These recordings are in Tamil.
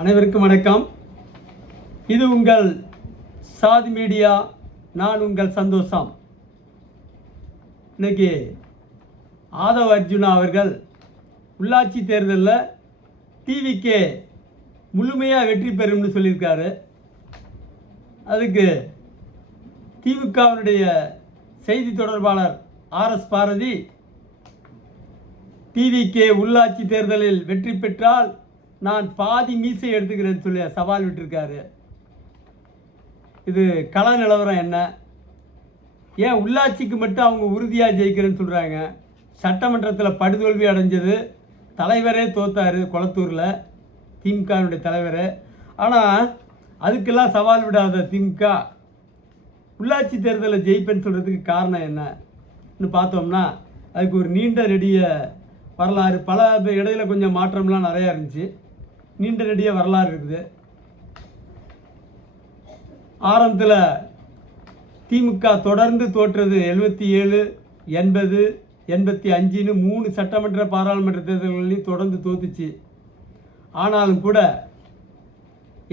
அனைவருக்கும் வணக்கம். இது உங்கள் சாதி மீடியா. நான் உங்கள் சந்தோஷம். இன்னைக்கு ஆதவ் அர்ஜுனா அவர்கள் உள்ளாட்சி தேர்தலில் டிவிகே முழுமையாக வெற்றி பெறும்னு சொல்லியிருக்காரு. அதுக்கு திமுகவினுடைய செய்தி தொடர்பாளர் ஆர்எஸ் பாரதி டிவிகே உள்ளாட்சி தேர்தலில் வெற்றி பெற்றால் நான் பாதி மீசை எடுத்துக்கிறேன்னு சொல்லி சவால் விட்டுருக்காரு. இது கள நிலவரம் என்ன? ஏன் உள்ளாட்சிக்கு மட்டும் அவங்க உறுதியாக ஜெயிக்கிறேன்னு சொல்கிறாங்க? சட்டமன்றத்தில் படுதோல்வி அடைஞ்சது, தலைவரே தோத்தார் கொளத்தூரில், திமுகனுடைய தலைவர். ஆனால் அதுக்கெல்லாம் சவால் விடாத திமுக உள்ளாட்சி தேர்தலில் ஜெயிப்பேன்னு சொல்கிறதுக்கு காரணம் என்னன்னு பார்த்தோம்னா, அதுக்கு ஒரு நீண்ட நெடிய வரலாறு, பல இடையில கொஞ்சம் மாற்றம்லாம் நிறையா இருந்துச்சு. நீண்ட நெடிய வரலாறு இருக்குது. ஆரம்பத்தில் திமுக தொடர்ந்து தோற்றது 77, 80, 85ன்னு 3 சட்டமன்ற பாராளுமன்ற தேர்தல்களையும் தொடர்ந்து தோத்துச்சு. ஆனாலும் கூட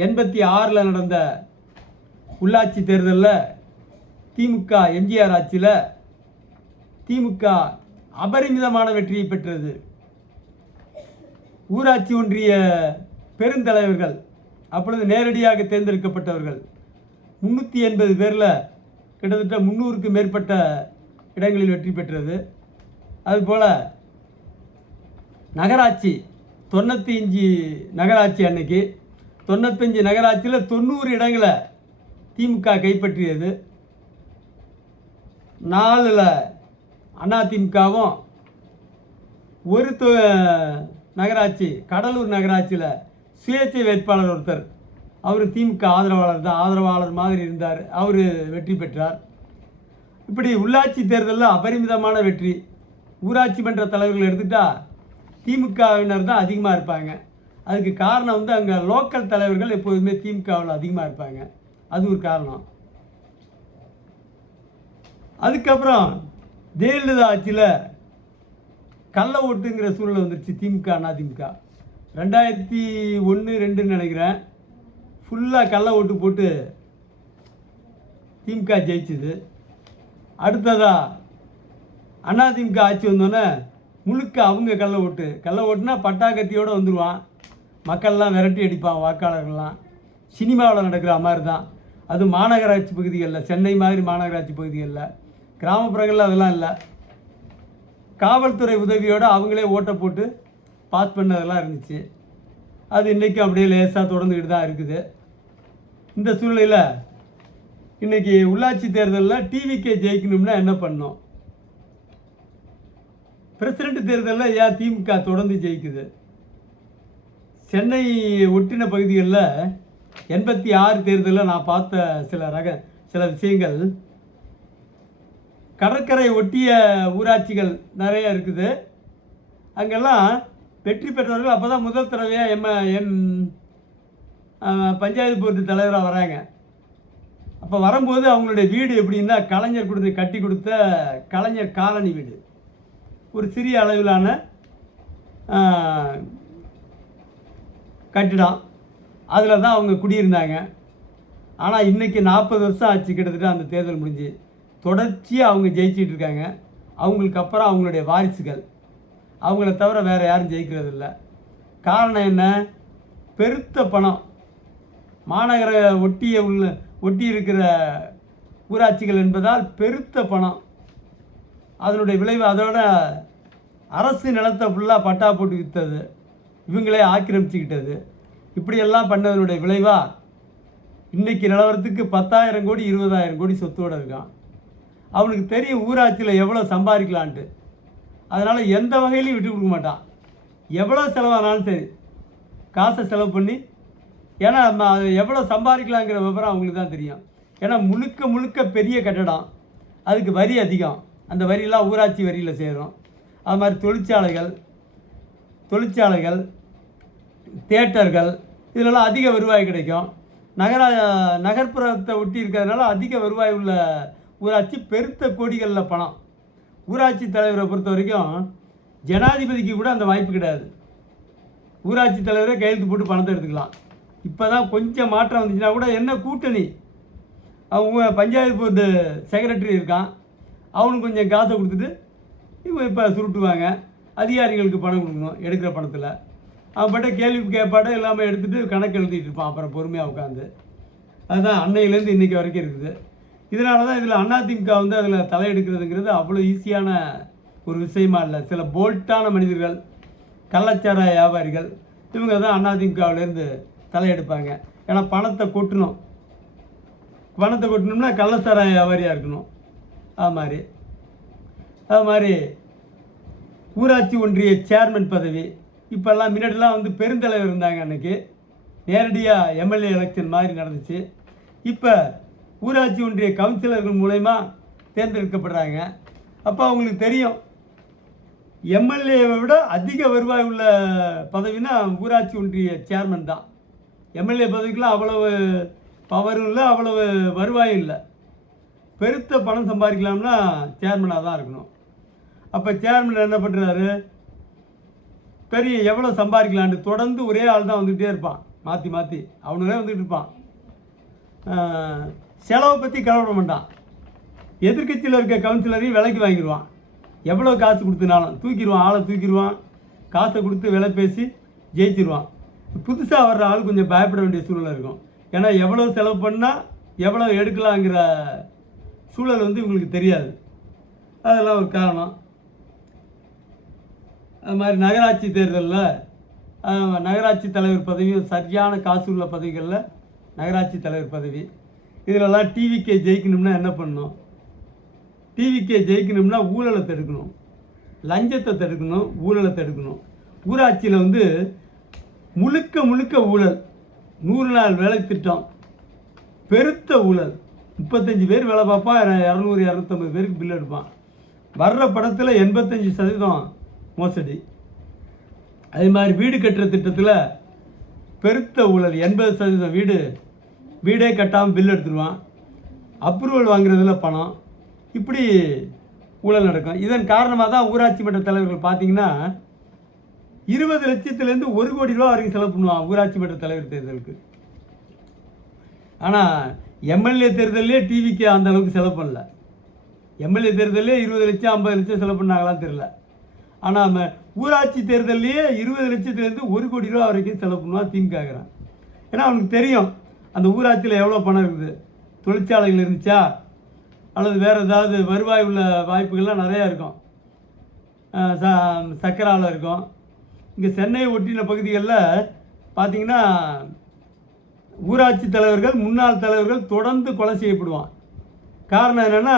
86ல் நடந்த உள்ளாட்சி தேர்தலில் திமுக எம்ஜிஆர் ஆட்சியில் திமுக அபரிமிதமான வெற்றியை பெற்றது. ஊராட்சி ஒன்றிய பெருந்தலைவர்கள், அப்பொழுது நேரடியாக தேர்ந்தெடுக்கப்பட்டவர்கள் 380 பேரில் கிட்டத்தட்ட 300க்கு மேற்பட்ட இடங்களில் வெற்றி பெற்றது. அதுபோல் நகராட்சி 95 நகராட்சி, அன்னைக்கு 95 நகராட்சியில் 90 இடங்களை திமுக கைப்பற்றியது. 4ல் அதிமுகவும், ஒரு நகராட்சி கடலூர் நகராட்சியில் சுயேட்சை வேட்பாளர் ஒருத்தர், அவர் திமுக ஆதரவாளர் தான், ஆதரவாளர் மாதிரி இருந்தார், அவர் வெற்றி பெற்றார். இப்படி உள்ளாட்சி தேர்தலில் அபரிமிதமான வெற்றி. ஊராட்சி மன்ற தலைவர்கள் எடுத்துட்டால் திமுகவினர் தான் அதிகமாக இருப்பாங்க. அதுக்கு காரணம் அங்கே லோக்கல் தலைவர்கள் எப்போதுமே திமுகவில் அதிகமாக இருப்பாங்க. அது ஒரு காரணம். அதுக்கப்புறம் ஜெயலலிதா ஆட்சியில் கள்ள ஓட்டுங்கிற சூழ்நிலை வந்துருச்சு. திமுக அதிமுக 2001, 2002 நினைக்கிறேன், ஃபுல்லாக கள்ள ஓட்டு போட்டு திமுக ஜெயிச்சுது. அடுத்ததாக அதிமுக ஆட்சி வந்தோன்னே முழுக்க அவங்க கள்ள ஓட்டுனா பட்டாக்கத்தியோடு வந்துடுவான், மக்கள்லாம் விரட்டி அடிப்பான், வாக்காளர்கள்லாம். சினிமாவில் நடக்கிற மாதிரி தான் அது. மாநகராட்சி பகுதிகளில், சென்னை மாதிரி மாநகராட்சி பகுதிகளில், கிராமப்புறங்களில் அதெல்லாம் இல்லை. காவல்துறை உதவியோடு அவங்களே ஓட்டை போட்டு பாஸ் பண்ணதெல்லாம் இருந்துச்சு. அது இன்றைக்கும் அப்படியே லேசாக தொடர்ந்துக்கிட்டு தான் இருக்குது. இந்த சூழ்நிலையில் இன்றைக்கி உள்ளாட்சி தேர்தலில் டிவிகே ஜெயிக்கணும்னா என்ன பண்ணணும்? பிரசிடென்ட் தேர்தலில் ஏன் திமுக தொடர்ந்து ஜெயிக்குது? சென்னை ஒட்டின பகுதிகளில் 86 தேர்தலில் நான் பார்த்த சில விஷயங்கள், கடற்கரை ஒட்டிய ஊராட்சிகள் நிறைய இருக்குது. அங்கெல்லாம் வெற்றி பெற்றவர்கள் அப்போ தான் முதல் தடவையாக பஞ்சாயத்து போர்டு தலைவராக வராங்க. அப்போ வரும்போது அவங்களுடைய வீடு எப்படின்னா, கலைஞர் கட்டி கொடுத்த கலைஞர் காலனி வீடு, ஒரு சிறிய அளவிலான கட்டிடம், அதில் தான் அவங்க குடியிருந்தாங்க. ஆனால் இன்றைக்கி 40 வருஷம் ஆச்சு கிட்டத்தட்ட அந்த தேர்தல் முடிஞ்சு. தொடர்ச்சியாக அவங்க ஜெயிச்சிட்டு இருக்காங்க. அவங்களுக்கு அப்புறம் அவங்களுடைய வாரிசுகள், அவங்கள தவிர வேறு யாரும் ஜெயிக்கிறது இல்லை. காரணம் என்ன? பெருத்த பணம். மாநகர ஒட்டி இருக்கிற ஊராட்சிகள் என்பதால் பெருத்த பணம். அதனுடைய விளைவு, அதோட அரசு நிலத்தை ஃபுல்லாக பட்டா போட்டு விற்றது, இவங்களே ஆக்கிரமிச்சுக்கிட்டது, இப்படியெல்லாம் பண்ணதனுடைய விளைவாக இன்றைக்கி நிலவரத்துக்கு 10,000 கோடி 20,000 கோடி சொத்தோடு இருக்கான். அவனுக்கு தெரியும் ஊராட்சியில் எவ்வளோ சம்பாதிக்கலான்ட்டு. அதனால் எந்த வகையிலையும் விட்டு கொடுக்க மாட்டான். எவ்வளோ செலவானாலும் சரி காசை செலவு பண்ணி, ஏன்னா அது எவ்வளோ சம்பாதிக்கலாங்கிற விவரம் அவங்களுக்கு தான் தெரியும். ஏன்னா முழுக்க பெரிய கட்டடம், அதுக்கு வரி அதிகம். அந்த வரியெல்லாம் ஊராட்சி வரியில் சேரும். அது மாதிரி தொழிற்சாலைகள், தியேட்டர்கள், இதிலெல்லாம் அதிக வருவாய் கிடைக்கும். நகர்ப்புறத்தை ஒட்டி இருக்கிறதுனால அதிக வருவாய் உள்ள ஊராட்சி, பெருத்த கோடிகளில் பணம். ஊராட்சி தலைவரை பொறுத்த வரைக்கும் ஜனாதிபதிக்கு கூட அந்த வாய்ப்பு கிடையாது. ஊராட்சி தலைவரே கையெழுத்து போட்டு பணத்தை எடுத்துக்கலாம். இப்போ தான் கொஞ்சம் மாற்றம் வந்துச்சுன்னா கூட என்ன கூட்டணி, அவங்க பஞ்சாயத்து போர்டு செக்ரட்டரி இருக்கான், அவனுக்கு கொஞ்சம் காசை கொடுத்துட்டு இவங்க இப்போ சுருட்டுவாங்க. அதிகாரிகளுக்கு பணம் கொடுக்கணும், எடுக்கிற பணத்தில் அவன் பட்ட கேள்வி கேட்பாட எல்லாமே எடுத்துகிட்டு கணக்கு எழுதிட்டு இருப்பான். அப்புறம் பொறுமையாக உட்காந்து. அதுதான் அன்னையிலேருந்து இன்றைக்கி வரைக்கும் இருக்குது. இதனால தான் இதில் அதிமுக வந்து அதில் தலையெடுக்கிறதுங்கிறது அவ்வளோ ஈஸியான ஒரு விஷயமா இல்லை. சில போல்ட்டான மனிதர்கள், கள்ளச்சார வியாபாரிகள், இவங்க தான் அதிமுகவிலேருந்து தலையெடுப்பாங்க. ஏன்னா பணத்தை கொட்டணும், பணத்தை கொட்டணும்னா கள்ளச்சார வியாபாரியாக இருக்கணும். அது மாதிரி ஊராட்சி ஒன்றிய சேர்மன் பதவி இப்போல்லாம், முன்னாடிலாம் வந்து பெருந்தலைவர் இருந்தாங்க, அன்றைக்கி நேரடியாக எம்எல்ஏ எலெக்ஷன் மாதிரி நடந்துச்சு. இப்போ ஊராட்சி ஒன்றிய கவுன்சிலர்கள் மூலயமா தேர்ந்தெடுக்கப்படுறாங்க. அப்போ அவங்களுக்கு தெரியும், எம்எல்ஏவை விட அதிக வருவாய் உள்ள பதவினா ஊராட்சி ஒன்றிய சேர்மன் தான். எம்எல்ஏ பதவிக்கெலாம் அவ்வளவு பவரும் இல்லை, அவ்வளவு வருவாயும் இல்லை. பெருத்த பணம் சம்பாதிக்கலாம்னா சேர்மனாக தான் இருக்கணும். அப்போ சேர்மன் என்ன பண்ணுறாரு, பெரிய எவ்வளோ சம்பாதிக்கலான்னு தொடர்ந்து ஒரே ஆள் தான் வந்துக்கிட்டே இருப்பான், மாற்றி மாற்றி அவனுங்களே வந்துக்கிட்டு இருப்பான். செலவை பற்றி கவலைப்பட மாட்டான். எதிர்கட்சியில் இருக்க கவுன்சிலரையும் விலைக்கு வாங்கிடுவான். எவ்வளோ காசு கொடுத்தனாலும் தூக்கிடுவான், ஆளை தூக்கிடுவான், காசை கொடுத்து விலை பேசி ஜெயிச்சிருவான். புதுசாக வர்ற ஆள் கொஞ்சம் பயப்பட வேண்டிய சூழ்நிலை இருக்கும். ஏன்னா எவ்வளோ செலவு பண்ணால் எவ்வளோ எடுக்கலாங்கிற சூழல் வந்து இவங்களுக்கு தெரியாது. அதெல்லாம் ஒரு காரணம். அது மாதிரி நகராட்சி தேர்தலில் நகராட்சி தலைவர் பதவியும் சரியான காசு உள்ள பதவிகளில் நகராட்சி தலைவர் பதவி. இதிலெல்லாம் டிவிகே ஜெயிக்கணும்னா என்ன பண்ணணும்? டிவிகே ஜெயிக்கணும்னா ஊழலை தடுக்கணும், லஞ்சத்தை தடுக்கணும், ஊழலை தடுக்கணும். ஊராட்சியில் வந்து முழுக்க முழுக்க ஊழல், 100 நாள் வேலை திட்டம், பெருத்த ஊழல். 35 பேர் வேலை பார்ப்பான், 200 250 பேருக்கு பில் எடுப்பான். வர்ற படத்தில் 85% மோசடி. அதே மாதிரி வீடு கட்டுற திட்டத்தில் பெருத்த ஊழல், 80% வீடே கட்டாமல் பில் எடுத்துருவான். அப்ரூவல் வாங்குறதுல பணம், இப்படி ஊழல் நடக்கும். இதன் காரணமாக தான் ஊராட்சி மன்ற தலைவர்கள் பார்த்தீங்கன்னா 20 லட்சத்துலேருந்து 1 கோடி ரூபா வரைக்கும் செலவு பண்ணுவான் ஊராட்சி மன்ற தலைவர் தேர்தலுக்கு. ஆனால் எம்எல்ஏ தேர்தலே டிவிக்கு அந்த அளவுக்கு செலவு பண்ணல. எம்எல்ஏ தேர்தலே 20 லட்சம் 50 லட்சம் செலவு பண்ணாங்களான்னு தெரில. ஆனால் ஊராட்சி தேர்தலையே 20 லட்சத்துலேருந்து 1 கோடி ரூபா வரைக்கும் செலவு பண்ணுவான் திமுகங்கிறான். ஏன்னா அவனுக்கு தெரியும் அந்த ஊராட்சியில் எவ்வளோ பணம் இருக்குது. தொழிற்சாலைகள் இருந்துச்சா, அல்லது வேறு ஏதாவது வருவாய் உள்ள வாய்ப்புகள்லாம் நிறையா இருக்கும். சக்கரை ஆலை இருக்கும். இங்கே சென்னையை ஒட்டின பகுதிகளில் பார்த்திங்கன்னா ஊராட்சி தலைவர்கள், முன்னாள் தலைவர்கள் தொடர்ந்து கொலை செய்யப்படுவான். காரணம் என்னென்னா,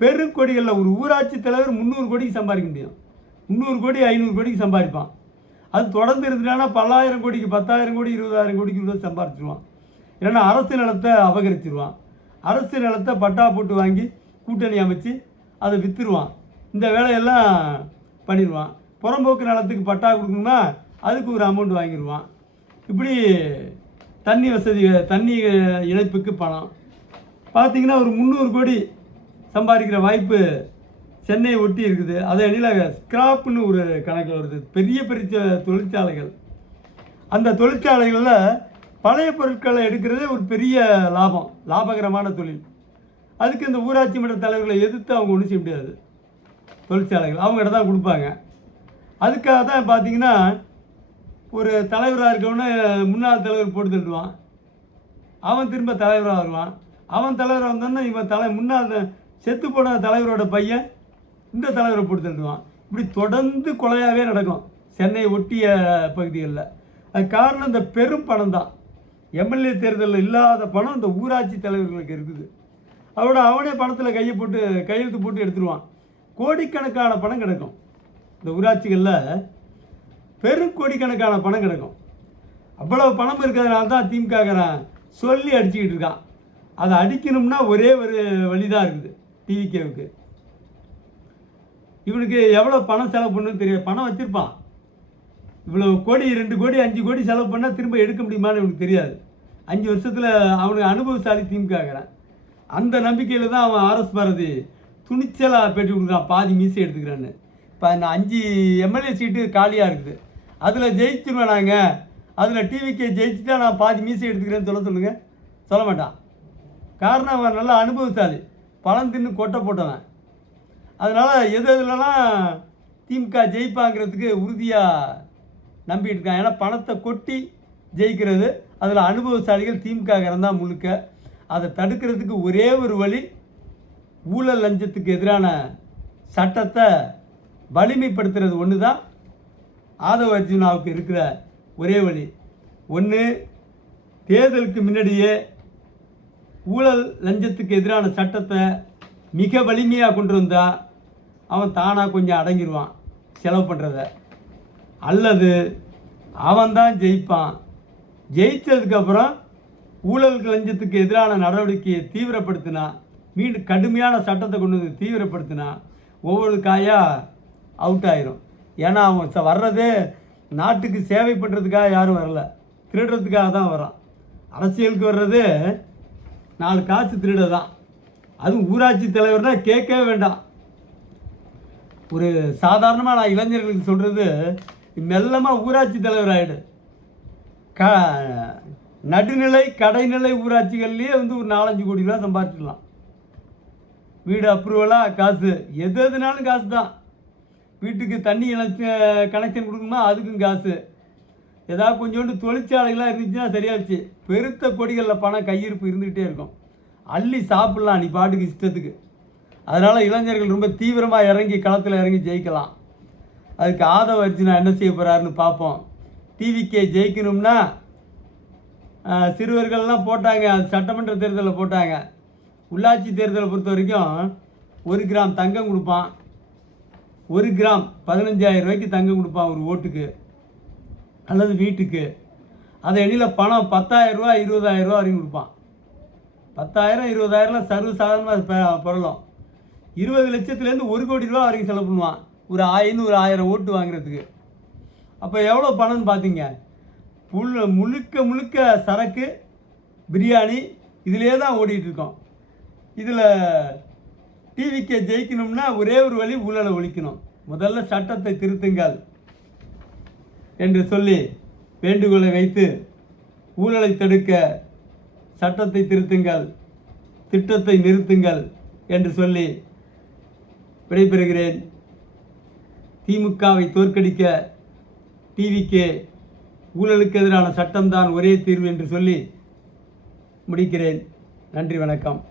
பெருங்கொடிகளில் ஒரு ஊராட்சி தலைவர் 300 கோடிக்கு சம்பாதிக்க முடியும். 300 கோடி 500 கோடிக்கு சம்பாதிப்பான். அது தொடர்ந்து இருந்துட்டானா பல்லாயிரம் கோடிக்கு, 10,000 கோடி 20,000 கோடிக்கு கூட சம்பாதிச்சிருவான். ஏன்னா அரசு நிலத்தை அபகரிச்சிருவான். அரசு நிலத்தை பட்டா போட்டு வாங்கி கூட்டணி அமைச்சு அதை விற்றுருவான். இந்த வேலையெல்லாம் பண்ணிடுவான். புறம்போக்கு நிலத்துக்கு பட்டா கொடுக்கணும்னா அதுக்கு ஒரு அமௌண்ட் வாங்கிடுவான். இப்படி தண்ணி வசதி, தண்ணி இணைப்புக்கு பணம் பார்த்திங்கன்னா ஒரு 300 கோடி சம்பாதிக்கிற வாய்ப்பு சென்னையை ஒட்டி இருக்குது. அதை அணியில் ஸ்கிராப்னு ஒரு கணக்கில் வருது. பெரிய பெரிய தொழிற்சாலைகள், அந்த தொழிற்சாலைகளில் பழைய பொருட்களை எடுக்கிறதே ஒரு பெரிய லாபகரமான தொழில். அதுக்கு இந்த ஊராட்சி மன்ற தலைவர்களை எதிர்த்து அவங்க ஒன்றும் செய்ய முடியாது. தொழிற்சாலைகள் அவங்ககிட்ட தான் கொடுப்பாங்க. அதுக்காக தான் பார்த்திங்கன்னா ஒரு தலைவராக இருக்கவனே முன்னாள் தலைவர் போட்டு தள்ளுவான். அவன் திரும்ப தலைவராக வருவான். அவன் தலைவராக வந்தோன்னா இவன் முன்னாள் செத்து போன தலைவரோட பையன் இந்த தலைவரை போட்டு தள்ளுவான். இப்படி தொடர்ந்து கொலையாகவே நடக்கும் சென்னை ஒட்டிய பகுதிகளில். அது காரணம் இந்த பெரும் பணம் தான். எம்எல்ஏ தேர்தலில் இல்லாத பணம் இந்த ஊராட்சி தலைவர்களுக்கு இருக்குது. அதோட அவனே பணத்தில் கையெழுத்து போட்டு எடுத்துருவான். கோடிக்கணக்கான பணம் கிடக்கும். இந்த ஊராட்சிகளில் பெருங்கோடிக்கணக்கான பணம் கிடக்கும். அவ்வளவு பணம் இருக்கிறதுனால தான் திமுகங்கிறான் சொல்லி அடிச்சுக்கிட்டு இருக்கான். அதை அடிக்கணும்னா ஒரே ஒரு வழி தான் இருக்குது டிவிகேவுக்கு. இவனுக்கு எவ்வளோ பணம் செலவு பண்ணுன்னு தெரியாது. பணம் வச்சுருப்பான், இவ்வளோ கோடி 2 கோடி 5 கோடி செலவு பண்ணால் திரும்ப எடுக்க முடியுமான்னு இவனுக்கு தெரியாது. 5 வருஷத்தில் அவனுக்கு அனுபவசாலி திமுகங்கிறான். அந்த நம்பிக்கையில் தான் அவன் ஆர்எஸ் பாரதி துணிச்சலாக பேட்டி கொடுக்குறான், பாதி மீசை எடுத்துக்கிறான்னு. இப்போ அந்த 5 எம்எல்ஏ சீட்டு காலியாக இருக்குது, அதில் ஜெயிச்சிருவேன் நாங்கள் அதில் டிவிக்கே ஜெயிச்சுட்டா நான் பாதி மீசை எடுத்துக்கிறேன்னு சொல்லுங்கள், சொல்ல மாட்டான். காரணம் அவன் நல்ல அனுபவசாலி, பழம் தின்னு கொட்டை போட்டவன். அதனால் எது எதுலலாம் திமுக ஜெயிப்பாங்கிறதுக்கு உறுதியாக நம்பிட்டு இருக்கான். ஏன்னா பணத்தை கொட்டி ஜெயிக்கிறது, அதில் அனுபவசாலிகள் திமுககாரன் தான் முழுக்க. அதை தடுக்கிறதுக்கு ஒரே ஒரு வழி, ஊழல் லஞ்சத்துக்கு எதிரான சட்டத்தை வலிமைப்படுத்துறது ஒன்று தான் ஆதவ அர்ஜுனாவுக்கு இருக்கிற ஒரே வழி. ஒன்று, தேர்தலுக்கு முன்னாடியே ஊழல் லஞ்சத்துக்கு எதிரான சட்டத்தை மிக வலிமையாக கொண்டு வந்தால் அவன் தானாக கொஞ்சம் அடங்கிடுவான் செலவு பண்ணுறத. அல்லது அவன்தான் ஜெயிப்பான். ஜெயித்ததுக்கப்புறம் ஊழல் லஞ்சத்துக்கு எதிரான நடவடிக்கையை தீவிரப்படுத்தினா, மீண்டும் கடுமையான சட்டத்தை கொண்டு வந்து தீவிரப்படுத்தினா ஒவ்வொரு காயாக அவுட் ஆயிரும். ஏன்னா அவன் வர்றதே நாட்டுக்கு சேவை பண்ணுறதுக்காக யாரும் வரல, திருடுறதுக்காக தான் வரான். அரசியலுக்கு வர்றது 4 காசு திருட தான். அதுவும் ஊராட்சி தலைவர்னா கேட்கவே வேண்டாம். ஒரு சாதாரணமாக நான் இளைஞர்களுக்கு சொல்கிறது, மெல்லமாக ஊராட்சி தலைவர் ஆகிடு. நடுநிலை கடைநிலை ஊராட்சிகள்லேயே வந்து ஒரு 4-5 கோடி ரூபா சம்பாதிச்சிடலாம். வீடு அப்ரூவலாக காசு, எதுனாலும் காசு தான். வீட்டுக்கு தண்ணி கனெக்ஷன் கொடுக்கணுமா, அதுக்கும் காசு. ஏதாவது கொஞ்சோண்டு தொழிற்சாலைகளாக இருந்துச்சுன்னா சரியாச்சு. பெருத்த கொடிகளில் பணம் கையிருப்பு இருந்துக்கிட்டே இருக்கும். அள்ளி சாப்பிட்லாம் நீ பாட்டுக்கு இஷ்டத்துக்கு. அதனால் இளைஞர்கள் ரொம்ப தீவிரமாக இறங்கி களத்தில் இறங்கி ஜெயிக்கலாம். அதுக்கு ஆதவ அர்ஜுனா என்ன செய்ய போகிறாருன்னு பார்ப்போம். டிவிக்கே ஜெயிக்கணும்னா சிறுவர்கள்லாம் போட்டாங்க, அது சட்டமன்ற தேர்தலில் போட்டாங்க. உள்ளாட்சி தேர்தலை பொறுத்த வரைக்கும் 1 கிராம் தங்கம் கொடுப்பான். 1 கிராம் 15,000 ரூபாய்க்கு தங்கம் கொடுப்பான் ஒரு ஓட்டுக்கு அல்லது வீட்டுக்கு. அதை எண்ணியில் பணம் 10,000 ரூபா 20,000 ரூபா வரைக்கும் கொடுப்பான். 10,000 20,000 சர்வசாதாரணமாக புரளும். 20 லட்சத்துலேருந்து 1 கோடி ரூபா வரைக்கும் செலவு பண்ணுவான் ஒரு 1000 ஓட்டு வாங்குறதுக்கு. அப்போ எவ்வளோ பணம்னு பார்த்தீங்க. முழுக்க சரக்கு, பிரியாணி இதிலே தான் ஓடிட்டுருக்கோம். இதில் டிவிக்கே ஜெயிக்கணும்னா ஒரே ஒரு வழி, ஊழலை ஒழிக்கணும். முதல்ல சட்டத்தை திருத்துங்கள் என்று சொல்லி வேண்டுகோளை வைத்து, ஊழலை தடுக்க சட்டத்தை திருத்துங்கள், திட்டத்தை நிறுத்துங்கள் என்று சொல்லி விடைபெறுகிறேன். திமுகவை தோற்கடிக்க டிவிக்கே ஊழலுக்கு எதிரான சட்டம்தான் ஒரே தீர்வு என்று சொல்லி முடிக்கிறேன். நன்றி, வணக்கம்.